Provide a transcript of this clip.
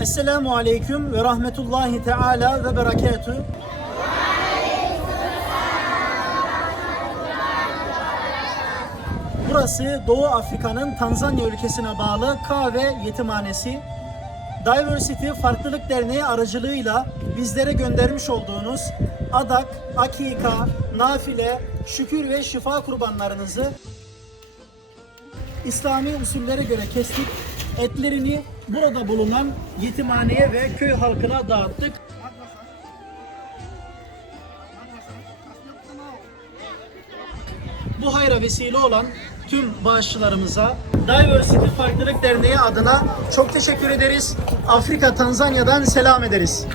Esselamu Aleyküm ve Rahmetullahi Teala ve Berekatü. Burası Doğu Afrika'nın Tanzanya ülkesine bağlı kahve yetimhanesi. Diversity Farklılık Derneği aracılığıyla bizlere göndermiş olduğunuz adak, akika, nafile, şükür ve şifa kurbanlarınızı İslami usullere göre kestik. Etlerini burada bulunan yetimhaneye ve köy halkına dağıttık. Bu hayra vesile olan tüm bağışçılarımıza Diversity Farklılık Derneği adına çok teşekkür ederiz. Afrika Tanzanya'dan selam ederiz.